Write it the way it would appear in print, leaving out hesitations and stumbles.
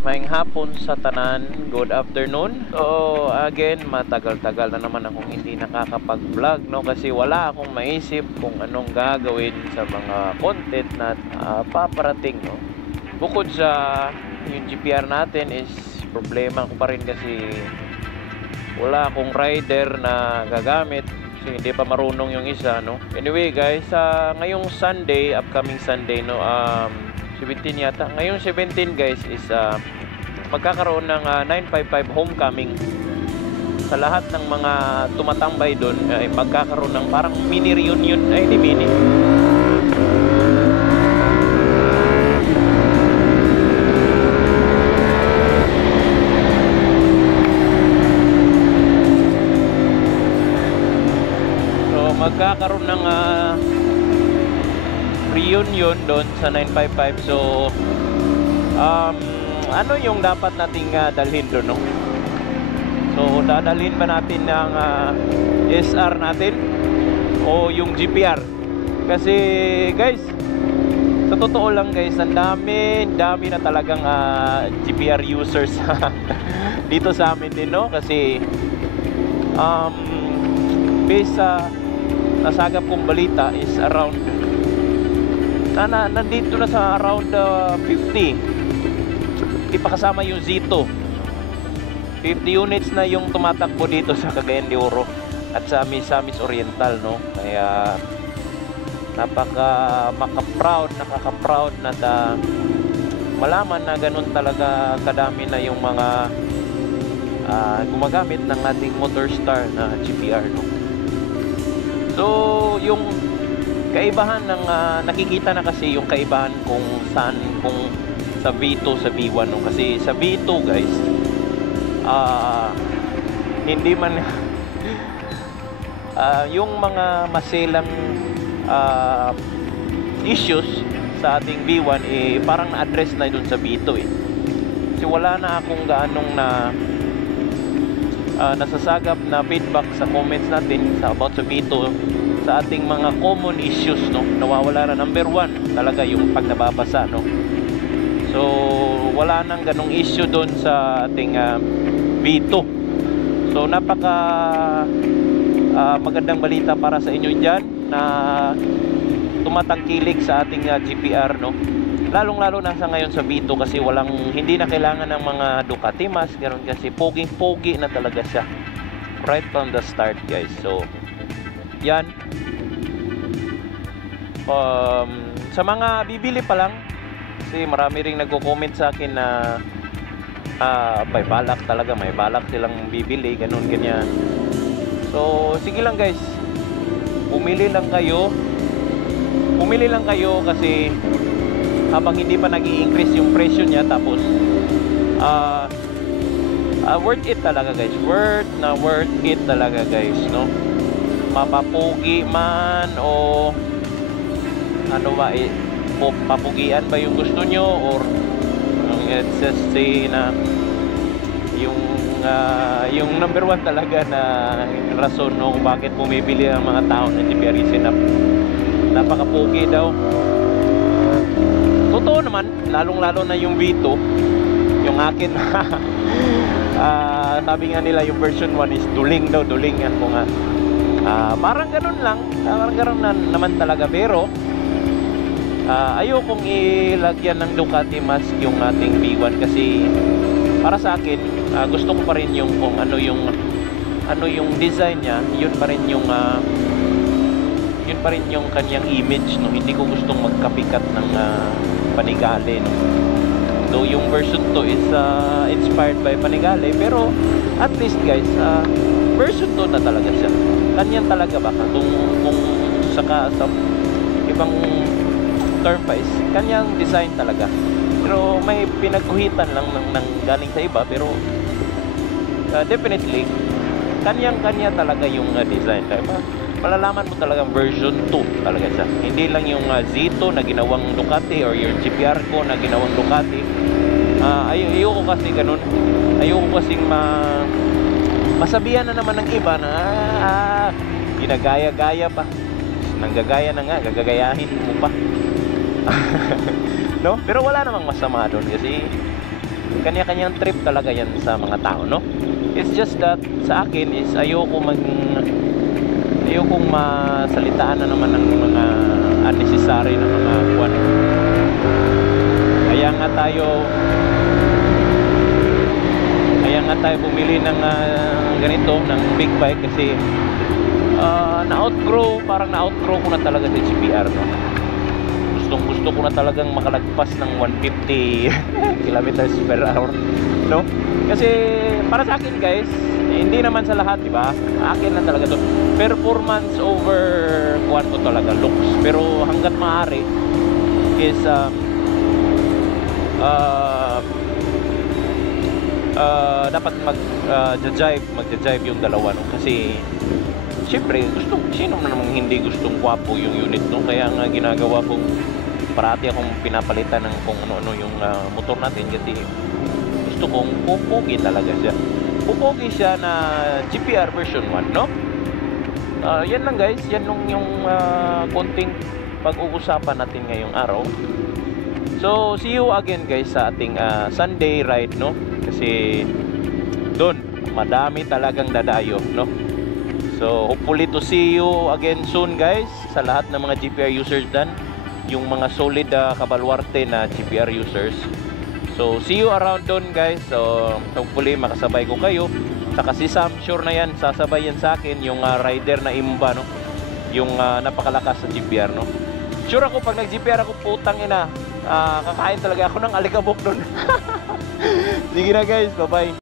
Maayong hapon sa tanan, good afternoon. So again, matagal-tagal na naman akong hindi nakakapag-vlog, no, kasi wala akong maisip kung anong gagawin sa mga content na paparating, no. Bukod sa yung GPR natin is problema ko pa rin kasi wala akong rider na gagamit kasi hindi pa marunong yung isa, no. Anyway guys, ngayong Sunday, upcoming Sunday, no, 17 yata. Ngayong 17 guys is magkakaroon ng 955 homecoming. Sa lahat ng mga tumatambay doon ay magkakaroon ng parang mini reunion, ay di mini. So magkakaroon ng reunion doon sa 955. So ano yung dapat nating dalhin doon, no? So dadalhin ba natin ng SR natin o yung GPR? Kasi guys, sa totoo lang guys, ang dami na talagang GPR users dito sa amin din, no? Kasi based sa nasagap kong balita is around nandito na sa around 50. Hindi pa kasama yung Zito. 50 units na yung tumatakbo dito sa Cagayan de Oro at sa Misamis Oriental, no? Kaya nakaka-proud na malaman na ganun talaga kadami na yung mga gumagamit ng ating Motorstar na GPR, no? So yung kaibahan ng nakikita na kasi yung kaibahan kung saan, kung sa V2 sa V1, no? Kasi sa V2 guys, hindi man yung mga maselang issues sa ating V1 parang na-address na dun sa V2 kasi wala na akong gaanong na nasasagap na feedback sa comments natin about sa V2 sa ating mga common issues, no? Nawawala na. Number 1 talaga yung pag nababasa, no? So wala nang ganong issue doon sa ating V2. So napaka magandang balita para sa inyo dyan na tumatangkilik sa ating GPR, no? Lalong-lalo na sa ngayon sa V2 kasi hindi na kailangan ng mga Ducati mas ganoon, kasi pogi na talaga siya right from the start guys. So yan, sa mga bibili pa lang, kasi marami ring nagko-comment sa akin na may balak silang bibili, ganun ganyan. So sige lang guys, pumili lang kayo kasi habang hindi pa nag-i-increase yung presyo niya, tapos worth it talaga guys, worth it talaga guys, no? Mapapugi man o ano ba, papugian ba yung gusto nyo, or let's just say na yung number 1 talaga na rason, no, kung bakit bumibili ang mga tao ng GPR is napakapugi daw. Totoo naman, lalong-lalo na yung V2, yung akin. Sabi nga nila yung version 1 is dulingan ko nga. Parang ganun lang, parang ganun naman talaga, pero ayokong ilagyan ng Ducati mask yung ating V1 kasi para sa akin, gusto ko pa rin yung kung ano yung design niya, yun pa rin yung kanyang image, no? Hindi ko gustong magkapikat ng Panigale, no? Though yung version 2 is inspired by Panigale, pero at least guys, version 2 na talaga siya. Kanyan talaga ba? Kung sa ibang term pa is kanyang design talaga. Pero may pinagkuhitan lang ng galing sa iba, pero definitely kanya talaga yung design. Diba? Malalaman mo talagang version 2 talaga siya. Hindi lang yung Zito na ginawang Ducati or yung GPR ko na ginawang Ducati. Ayoko kasi ganun. Ayoko kasing masabihan na naman ng iba na ginagaya-gaya pa. Nanggagaya na nga, gagagayahin mo pa. No? Pero wala namang masama doon kasi kanya-kanyang trip talaga yan sa mga tao, no? It's just that sa akin is ayokong masalitaan na naman ng mga unnecessary na mga kuwan. Kaya nga tayo bumili ng ganito, ng big bike kasi parang na-outgrow ko na talaga si GPR, no? Gusto ko na talagang makalagpas ng 150 kilometers per hour, no? Kasi para sa akin guys, hindi naman sa lahat, di ba? Akin lang talaga to. Performance over kuwan ko talaga, looks. Pero hanggat maaari is dapat mag-jive yung dalawa, no? Kasi syempre sino namang hindi gustong kwapo yung unit, no? Kaya nga ginagawa kong parati akong pinapalitan ng kung ano-ano yung motor natin kasi gusto kong pupugi talaga siya. Pupugi siya na GPR version 1, no? Yan lang guys, yan yung konting pag-uusapan natin ngayong araw. So see you again guys sa ating Sunday ride, no? Kasi doon madami talagang dadayo, no? So hopefully to see you again soon guys, sa lahat ng mga GPR users dyan, yung mga solid kabalwarte na GPR users. So see you around doon guys. So hopefully makasabay ko kayo. Saka si Sam, sure na yan, sasabay yan sa akin, yung rider na imba, no? Yung napakalakas sa GPR, no? Sure ako pag nag-GPR ako, putang ina, kakain talaga ako ng alikabok doon. Sige na guys, bye bye.